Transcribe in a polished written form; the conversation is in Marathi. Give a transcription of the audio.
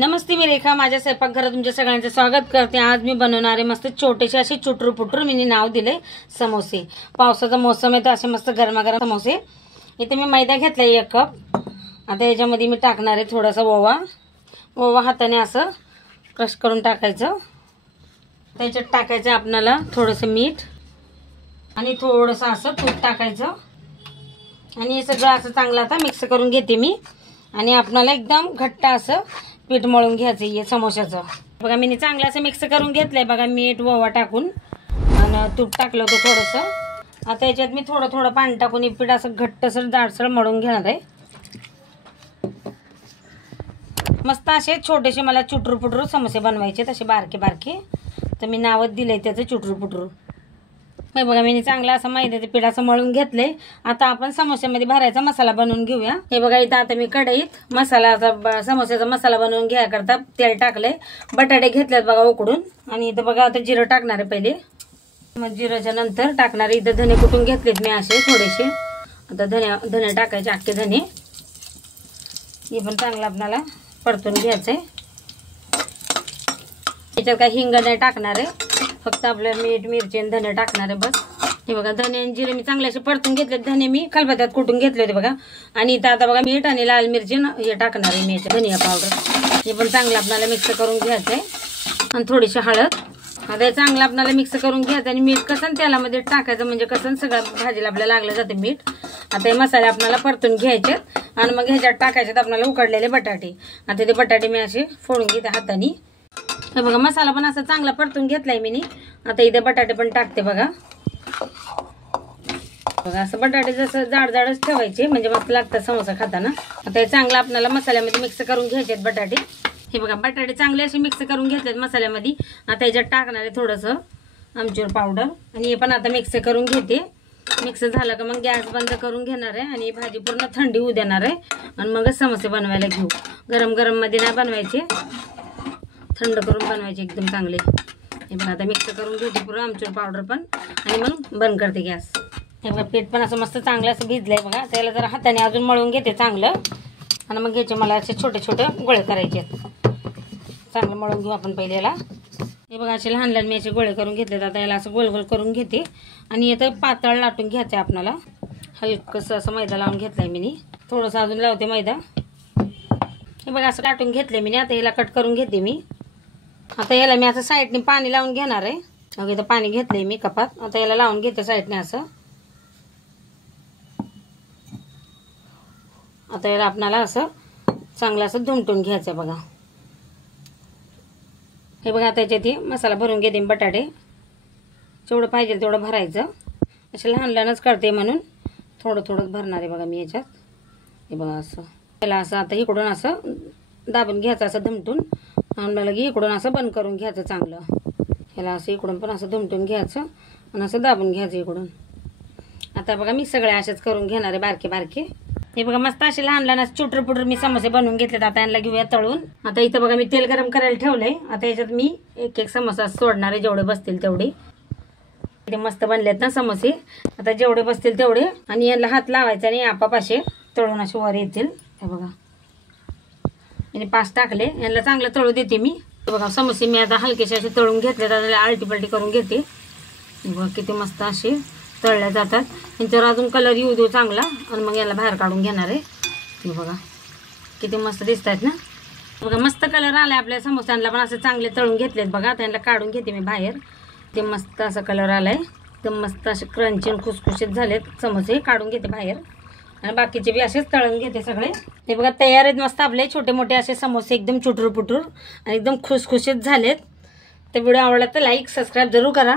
नमस्ते मी रेखा, माझ्या स्वयंपाकघरात तुमच्या सगळ्यांचं स्वागत करते। आज मी बनवणार आहे मस्त छोटेसे असे चुटरू पुटरू, मी नाव दिले समोसे। पावसाचा मोसम आहे तर असे मस्त गरमागरम समोसे। इथे मी मैदा घेतलाय 1 कप। आता याच्यामध्ये मी टाकणार आहे थोडासा ओवा हाताने असं क्रश करून टाकायचं। त्याच्यात टाकायचं आपल्याला थोडंसं मीठ आणि थोडंसं असं तूप टाकायचं आणि हे सगळं असं चांगलं आता मिक्स करून घेते मी। आणि आपल्याला एकदम घट्ट असं पीठ मळून घ्यायचं आहे समोशाचं। बघा मी चांगलं असं मिक्स करून घेतलंय बघा, मीठ ओवा टाकून आणि तूप टाकलं होतं थोडंसं। आता याच्यात मी थोडं पाणी टाकून हे पीठ असं घट्टसर जाडसर मळून घेणार आहे। मस्त असे छोटेसे मला चुटरू पुटरू समोसे बनवायचे, तसे बारके बारके, तर मी नावच दिलंय त्याचं चुटरू पुटरू। हे बघा मी चांगला असं मैद्याचं पीठ असं मळून घेतलंय। आता आपण समोस्यामध्ये भरायचा मसाला बनवून घेऊया। हे बघा इथं आता मी कढईत मसाला समोस्याचा मसाला बनवून घ्यायकरता तेल टाकलंय। बटाटे घेतलेत बघा उकडून, आणि इथं बघा आता जिरं टाकणार आहे पहिले। मग जिराच्या नंतर टाकणार इथं धने कुटून घेतलेत मी असे थोडेसे। आता धने टाकायचे, अख्खे धने। हे पण चांगलं आपल्याला परतून घ्यायचंय। याच्यात काही हिंग नाही टाकणार आहे, फक्त आपल्या मीठ मिरची आणि धने टाकणार आहे बस। हे बघा धने आणि जिरे मी चांगले असे परतून घेतले। धने मी खलबत्त्यात कुटून घेतले होते बघा। आणि इथं आता बघा मीठ आणि लाल मिरची हे टाकणार आहे मी, धनिया पावडर। हे पण चांगलं आपल्याला मिक्स करून घ्यायचंय आणि थोडीशी हळद। आता हे चांगलं आपल्याला मिक्स करून घ्यायचं आणि मीठ कसं तेलामध्ये टाकायचं, म्हणजे कसं सगळं भाजीला आपल्याला लागलं जाते मीठ। आता हे मसाले आपल्याला परतून घ्यायचे आणि मग ह्याच्यात टाकायचे आपल्याला उकडलेले बटाटे। आता ते बटाटे मी असे फोडून घेते हाताने। हे बघा मसाला पण असा चांगला परतून घेतलाय मी। आता इथे बटाटे पण टाकते बघा। बघा असं बटाटे जसं जाडच ठेवायचे, म्हणजे मस्त लागतं समोसा खाताना। आता हे चांगलं आपल्याला मसाल्यामध्ये मिक्स करून घ्यायचे बटाटे। हे बघा बटाटे चांगले असे मिक्स करून घेतलेत मसाल्यामध्ये। आता याच्यात टाकणार आहे थोडंसं आमचूर पावडर आणि हे पण आता मिक्स करून घेते। मिक्स झालं का मग गॅस बंद करून घेणार आहे आणि भाजी पूर्ण थंडी होऊ देणार आहे आणि मगच समोसे बनवायला घेऊ। गरम गरम मध्ये नाही बनवायचे, थंड करून बनवायचे एकदम चांगले। हे बघा आता मिक्स करून घेते पुरं आमचूर पावडर पण, आणि मग बंद करते गॅस। हे बघा पीठ पण असं मस्त चांगलं असं भिजलंय बघा। त्याला जरा हाताने अजून मळून घेते चांगलं, आणि मग घ्यायचे मला असे छोटे छोटे गोळे करायचे। चांगलं मळून घेऊ आपण पहिले याला। हे बघा असे लहान लहान मी असे गोळे करून घेतले। आता याला असं गोल गोल करून घेते आणि इथं पातळ लाटून घ्यायचं आहे आपल्याला। हलकंसं असं मैदा लावून घेतलाय मी, थोडंसं अजून लावते मैदा। हे बघा असं लाटून घेतलंय मी। आता याला कट करून घेते मी। आता याला मी असं साईडने पाणी लावून घेणार आहे। मग इथं पाणी घेतलंय मी कपात। आता याला लावून घेते साईडने असं। आता याला आपल्याला असं चांगलं असं धुमटून घ्यायचं बघा। हे बघा आता याच्यात मसाला भरून घेते बटाटे, जेवढं पाहिजे तेवढं भरायचं। असे लहान लहानच करते म्हणून थोडं थोडं भरणार आहे बघा मी याच्यात। हे बघा असं याला असं आता इकडून असं दाबून घ्यायचं असं धमटून, आणि लगे इकडून असं बंद करून घ्यायचं चांगलं। ह्याला असं इकडून पण असं धमटून घ्यायचं आणि असं दाबून घ्यायचं इकडून। आता बघा मी सगळे असेच करून घेणार आहे बारके बारके। हे बघा मस्त असे लहान लहान चुटर पुटर मी समोसे बनवून घेतलेत। आता यांना घेऊया तळून। आता इथं बघा मी तेल गरम करायला ठेवलंय। आता याच्यात मी एक एक समोसा सोडणार आहे, जेवढे बसतील तेवढे। ते मस्त बनलेत ना समोसे, आता जेवढे बसतील तेवढे, आणि यांना हात लावायचा आणि आपाप असे तळून असे वर येतील। हे बघा आणि 5 टाकले, यांना चांगलं तळू देते मी। बघा समोसे मी आता हलकेसे असे तळून घेतले, त्याला आलटी पलटी करून घेते। बघा किती मस्त असे तळल्या जातात। यांच्यावर अजून कलर येऊ देऊ चांगला, आणि मग याला बाहेर काढून घेणार आहे। हे बघा किती मस्त दिसत आहेत ना। बघा मस्त कलर आलाय आपल्या समोस्यांना पण, असं चांगले तळून घेतलेत बघा। त्यांना काढून घेते मी बाहेर। ते मस्त असा कलर आलाय, एकदम मस्त असे क्रंची खुसखुशीत झालेत समोसे। काढून घेते बाहेर आणि बाकीचे बी असेच तळून घेते सगळे। हे बघा तयार आहेत मस्त आपले छोटे मोठे असे समोसे, एकदम चुटूर पुटूर आणि एकदम खुसखुशीत झालेत। तर व्हिडिओ आवडला तर लाईक सबस्क्राईब जरूर करा।